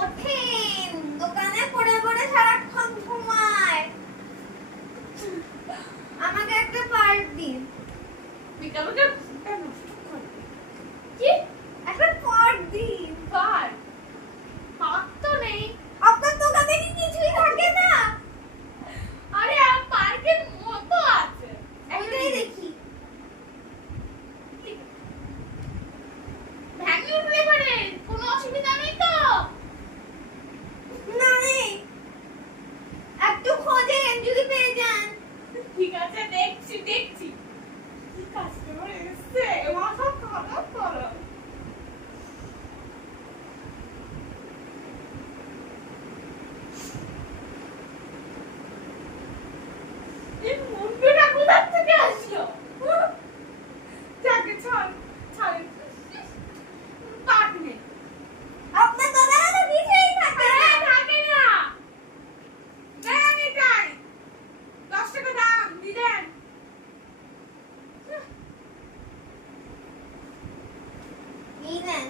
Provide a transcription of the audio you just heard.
ওঠেন, দোকানে পড়ে পড়ে সারাক্ষণ ঘুমায়। আমাকে একটা পার্ট দিন। বিকালকে কি? একটা পার্ট দিন। পার্ট তো নেই। আপনার দোকানে কি কিছুই থাকে না? আরে পার্কের মতো আছে। ওইটাই দেখি। ভ্যানে উঠলে পারে, কোনো অসুবিধা নেই তো? না নেই। একটু খোঁজেন যদি পেয়ে যান। ঠিক আছে, দেখছি দেখছি। কি কাস্টমার এসেছে, মাথা খারাপ করো। এই মুন্ডুটা কোথা থেকে আসলো? যাকে ছাড় ছাড়ে পাট নেই। আপনার দোকানে তো কিছুই থাকে না। থাকে না। দেন এটাই 10 টাকা দাম দিলেন। এই নেন।